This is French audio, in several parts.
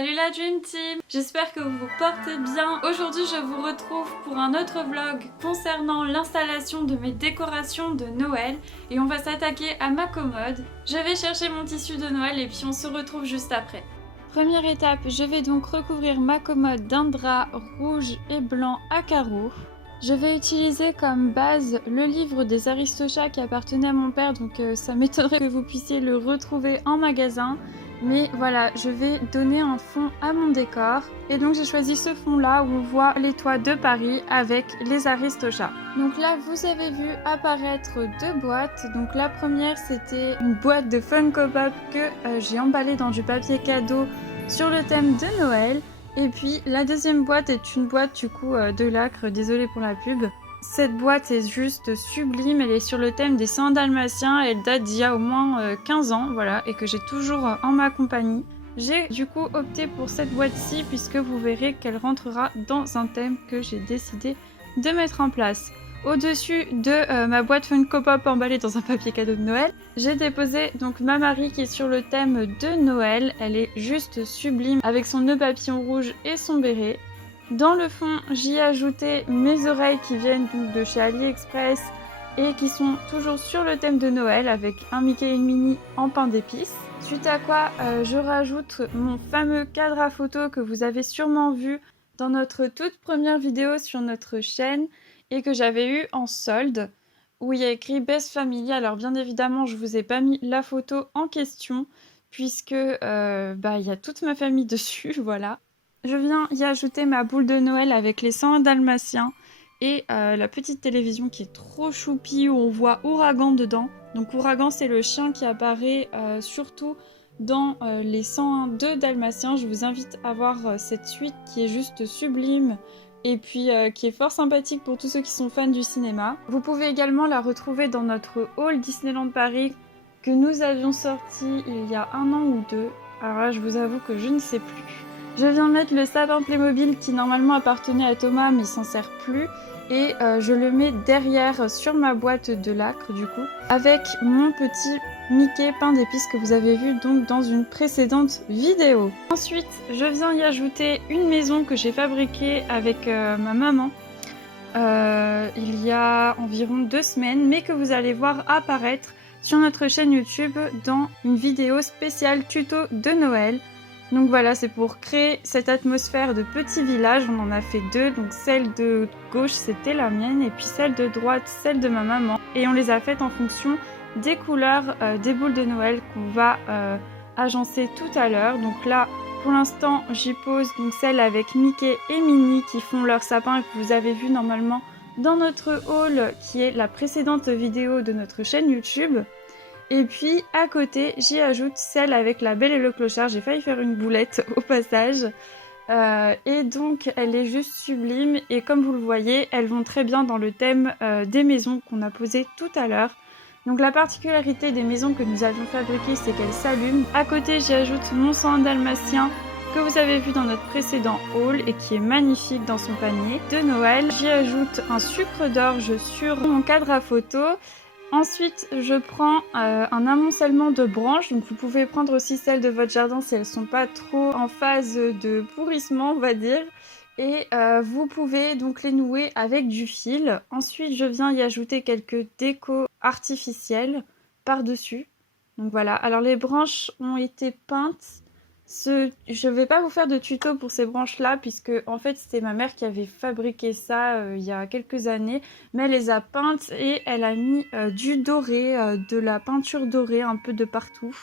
Salut la Dream Team! J'espère que vous vous portez bien. Aujourd'hui je vous retrouve pour un autre vlog concernant l'installation de mes décorations de Noël et on va s'attaquer à ma commode. Je vais chercher mon tissu de Noël et puis on se retrouve juste après. Première étape, je vais donc recouvrir ma commode d'un drap rouge et blanc à carreaux. Je vais utiliser comme base le livre des Aristochats qui appartenait à mon père, donc ça m'étonnerait que vous puissiez le retrouver en magasin. Mais voilà, je vais donner un fond à mon décor. Et donc j'ai choisi ce fond là où on voit les toits de Paris avec les Aristochats. Donc là vous avez vu apparaître deux boîtes. Donc la première c'était une boîte de Funko Pop que j'ai emballée dans du papier cadeau sur le thème de Noël. Et puis la deuxième boîte est une boîte du coup de Lacre, désolée pour la pub. Cette boîte est juste sublime, elle est sur le thème des 100 dalmatiens, elle date d'il y a au moins 15 ans, voilà, et que j'ai toujours en ma compagnie. J'ai du coup opté pour cette boîte-ci puisque vous verrez qu'elle rentrera dans un thème que j'ai décidé de mettre en place. Au-dessus de ma boîte Funko Pop emballée dans un papier cadeau de Noël, j'ai déposé donc ma Marie qui est sur le thème de Noël. Elle est juste sublime avec son nœud papillon rouge et son béret. Dans le fond, j'y ai ajouté mes oreilles qui viennent donc de chez AliExpress et qui sont toujours sur le thème de Noël avec un Mickey et une Minnie en pain d'épices. Suite à quoi, je rajoute mon fameux cadre à photo que vous avez sûrement vu dans notre toute première vidéo sur notre chaîne et que j'avais eu en solde où il y a écrit Best Family. Alors bien évidemment, je vous ai pas mis la photo en question puisque il y a toute ma famille dessus, voilà. Je viens y ajouter ma boule de Noël avec les 101 dalmatiens et la petite télévision qui est trop choupie où on voit Ouragan dedans. Donc Ouragan c'est le chien qui apparaît surtout dans les 101 dalmatiens. Je vous invite à voir cette suite qui est juste sublime et puis qui est fort sympathique pour tous ceux qui sont fans du cinéma. Vous pouvez également la retrouver dans notre hall Disneyland Paris que nous avions sorti il y a 1 an ou 2. Alors là je vous avoue que je ne sais plus. Je viens mettre le sapin Playmobil qui normalement appartenait à Thomas mais il s'en sert plus et je le mets derrière sur ma boîte de Lacre du coup avec mon petit Mickey pain d'épices que vous avez vu donc dans une précédente vidéo. Ensuite je viens y ajouter une maison que j'ai fabriquée avec ma maman il y a environ 2 semaines mais que vous allez voir apparaître sur notre chaîne YouTube dans une vidéo spéciale tuto de Noël. Donc voilà, c'est pour créer cette atmosphère de petit village. On en a fait 2, donc celle de gauche c'était la mienne et puis celle de droite celle de ma maman. Et on les a faites en fonction des couleurs des boules de Noël qu'on va agencer tout à l'heure. Donc là, pour l'instant, j'y pose donc celle avec Mickey et Minnie qui font leur sapin et que vous avez vu normalement dans notre haul qui est la précédente vidéo de notre chaîne YouTube. Et puis à côté, j'y ajoute celle avec la Belle et le Clochard. J'ai failli faire une boulette au passage. Et donc elle est juste sublime. Et comme vous le voyez, elles vont très bien dans le thème des maisons qu'on a posé tout à l'heure. Donc la particularité des maisons que nous avions fabriquées, c'est qu'elles s'allument. À côté, j'y ajoute mon 101 dalmatien que vous avez vu dans notre précédent haul et qui est magnifique dans son panier de Noël. J'y ajoute un sucre d'orge sur mon cadre à photo. Ensuite, je prends un amoncellement de branches, donc vous pouvez prendre aussi celles de votre jardin si elles ne sont pas trop en phase de pourrissement, on va dire. Et vous pouvez donc les nouer avec du fil. Ensuite, je viens y ajouter quelques décos artificielles par-dessus. Donc voilà, alors les branches ont été peintes. Je ne vais pas vous faire de tuto pour ces branches-là, puisque en fait c'était ma mère qui avait fabriqué ça il y a quelques années, mais elle les a peintes et elle a mis du doré, de la peinture dorée un peu de partout.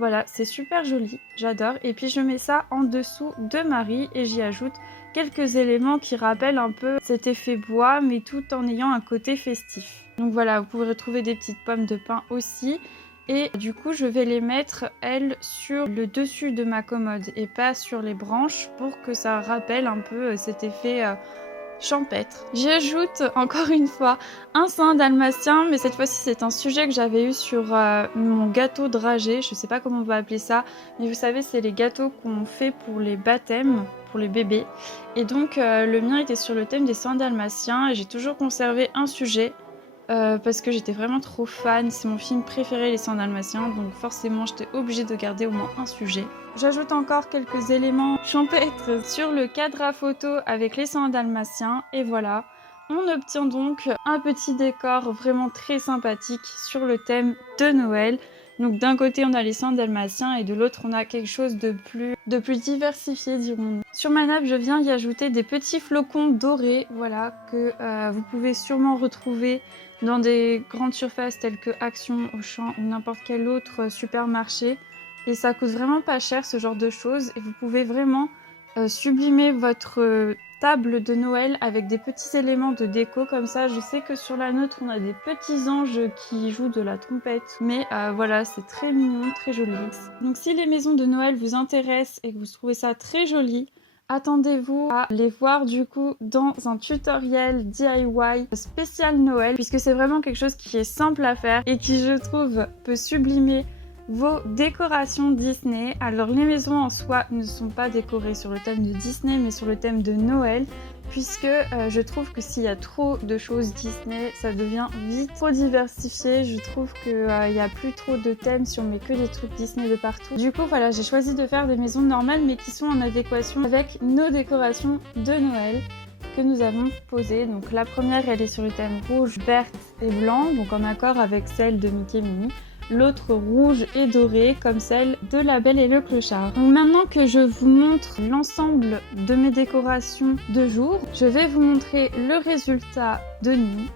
Voilà, c'est super joli, j'adore. Et puis je mets ça en dessous de Marie et j'y ajoute quelques éléments qui rappellent un peu cet effet bois, mais tout en ayant un côté festif. Donc voilà, vous pouvez retrouver des petites pommes de pin aussi. Et du coup, je vais les mettre, elles, sur le dessus de ma commode et pas sur les branches pour que ça rappelle un peu cet effet champêtre. J'y ajoute encore une fois un 101 dalmatien, mais cette fois-ci c'est un sujet que j'avais eu sur mon gâteau dragée, je sais pas comment on va appeler ça, mais vous savez c'est les gâteaux qu'on fait pour les baptêmes, pour les bébés. Et donc le mien était sur le thème des 101 dalmatiens et j'ai toujours conservé un sujet parce que j'étais vraiment trop fan. C'est mon film préféré, Les 100 Dalmatiens, donc forcément j'étais obligée de garder au moins un sujet. J'ajoute encore quelques éléments champêtres sur le cadre à photo avec Les 100 Dalmatiens et voilà. On obtient donc un petit décor vraiment très sympathique sur le thème de Noël. Donc d'un côté on a les 100 dalmatiens et de l'autre on a quelque chose de plus diversifié, dirons-nous. Sur ma nappe je viens y ajouter des petits flocons dorés, voilà, que vous pouvez sûrement retrouver dans des grandes surfaces telles que Action, Auchan ou n'importe quel autre supermarché. Et ça coûte vraiment pas cher ce genre de choses et vous pouvez vraiment sublimer votre table de Noël avec des petits éléments de déco comme ça. Je sais que sur la nôtre on a des petits anges qui jouent de la trompette, mais voilà, c'est très mignon, très joli. Donc si les maisons de Noël vous intéressent et que vous trouvez ça très joli, attendez-vous à les voir du coup dans un tutoriel DIY spécial Noël, puisque c'est vraiment quelque chose qui est simple à faire et qui, je trouve, peut sublimer vos décorations Disney. Alors les maisons en soi ne sont pas décorées sur le thème de Disney mais sur le thème de Noël, puisque je trouve que s'il y a trop de choses Disney, ça devient vite trop diversifié. Je trouve qu'il n'y a plus trop de thèmes si on met que des trucs Disney de partout. Du coup voilà, j'ai choisi de faire des maisons normales mais qui sont en adéquation avec nos décorations de Noël que nous avons posées. Donc la première, elle est sur le thème rouge, verte et blanc, donc en accord avec celle de Mickey et Minnie. L'autre rouge et doré comme celle de La Belle et le Clochard. Donc maintenant que je vous montre l'ensemble de mes décorations de jour, je vais vous montrer le résultat de nuit.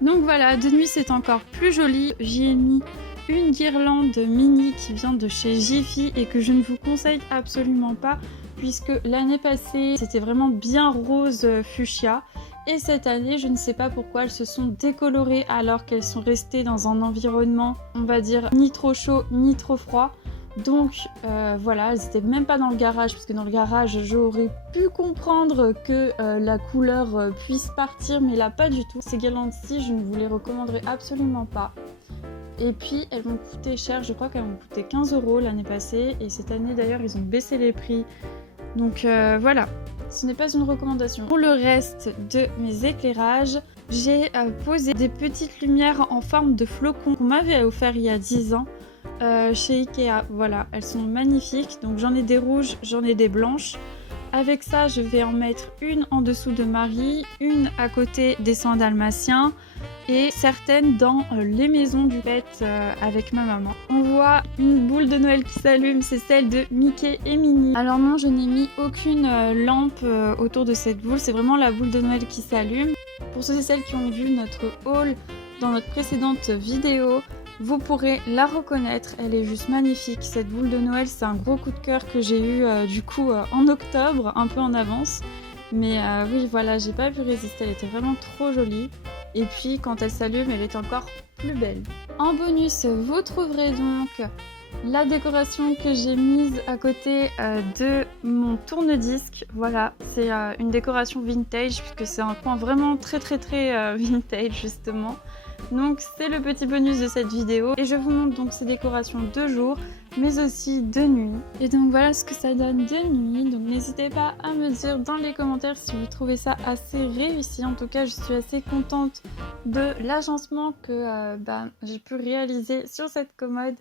Donc voilà, de nuit c'est encore plus joli. J'y ai mis une guirlande mini qui vient de chez Jiffy et que je ne vous conseille absolument pas puisque l'année passée c'était vraiment bien rose fuchsia. Et cette année, je ne sais pas pourquoi elles se sont décolorées alors qu'elles sont restées dans un environnement, on va dire, ni trop chaud ni trop froid. Donc voilà, elles n'étaient même pas dans le garage, parce que dans le garage, j'aurais pu comprendre que la couleur puisse partir, mais là pas du tout. Ces guirlandes-ci, je ne vous les recommanderais absolument pas. Et puis elles m'ont coûté cher, je crois qu'elles m'ont coûté 15 € l'année passée, et cette année d'ailleurs ils ont baissé les prix. Donc voilà. Ce n'est pas une recommandation. Pour le reste de mes éclairages, j'ai posé des petites lumières en forme de flocons qu'on m'avait offert il y a 10 ans chez Ikea. Voilà, elles sont magnifiques. Donc j'en ai des rouges, j'en ai des blanches. Avec ça, je vais en mettre une en dessous de Marie, une à côté des 100 dalmatiens et certaines dans les maisons du pet avec ma maman. On voit une boule de Noël qui s'allume, c'est celle de Mickey et Minnie. Alors non, je n'ai mis aucune lampe autour de cette boule, c'est vraiment la boule de Noël qui s'allume. Pour ceux et celles qui ont vu notre haul dans notre précédente vidéo, vous pourrez la reconnaître, elle est juste magnifique. Cette boule de Noël, c'est un gros coup de cœur que j'ai eu du coup en octobre, un peu en avance. Mais oui, voilà, j'ai pas pu résister, elle était vraiment trop jolie. Et puis quand elle s'allume, elle est encore plus belle. En bonus, vous trouverez donc la décoration que j'ai mise à côté de mon tourne-disque. Voilà, c'est une décoration vintage puisque c'est un coin vraiment très vintage justement. Donc c'est le petit bonus de cette vidéo et je vous montre donc ces décorations de jour mais aussi de nuit. Et donc voilà ce que ça donne de nuit. Donc n'hésitez pas à me dire dans les commentaires si vous trouvez ça assez réussi. En tout cas je suis assez contente de l'agencement que j'ai pu réaliser sur cette commode.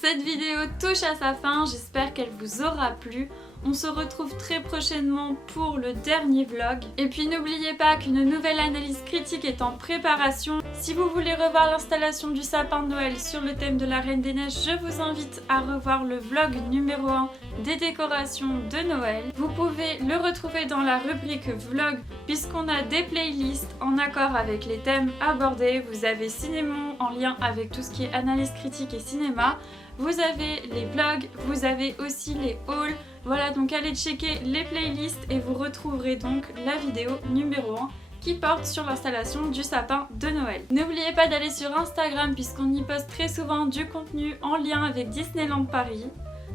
Cette vidéo touche à sa fin, j'espère qu'elle vous aura plu. On se retrouve très prochainement pour le dernier vlog. Et puis n'oubliez pas qu'une nouvelle analyse critique est en préparation. Si vous voulez revoir l'installation du sapin de Noël sur le thème de la Reine des Neiges, je vous invite à revoir le vlog numéro 1 des décorations de Noël. Vous pouvez le retrouver dans la rubrique vlog puisqu'on a des playlists en accord avec les thèmes abordés. Vous avez Cinémon en lien avec tout ce qui est analyse critique et cinéma. Vous avez les vlogs, vous avez aussi les hauls. Voilà, donc allez checker les playlists et vous retrouverez donc la vidéo numéro 1 qui porte sur l'installation du sapin de Noël. N'oubliez pas d'aller sur Instagram puisqu'on y poste très souvent du contenu en lien avec Disneyland Paris.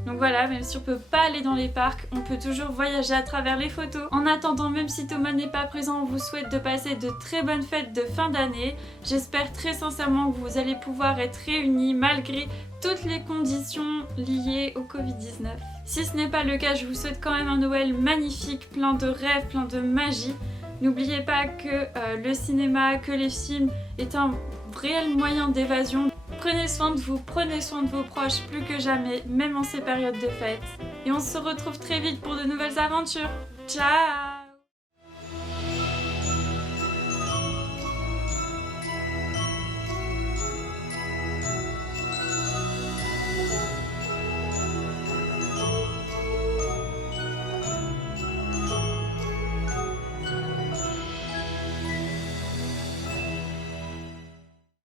Donc voilà, même si on peut pas aller dans les parcs, on peut toujours voyager à travers les photos. En attendant, même si Thomas n'est pas présent, on vous souhaite de passer de très bonnes fêtes de fin d'année. J'espère très sincèrement que vous allez pouvoir être réunis malgré toutes les conditions liées au Covid-19. Si ce n'est pas le cas, je vous souhaite quand même un Noël magnifique, plein de rêves, plein de magie. N'oubliez pas que le cinéma, que les films est un réel moyen d'évasion. Prenez soin de vous, prenez soin de vos proches plus que jamais, même en ces périodes de fête. Et on se retrouve très vite pour de nouvelles aventures. Ciao!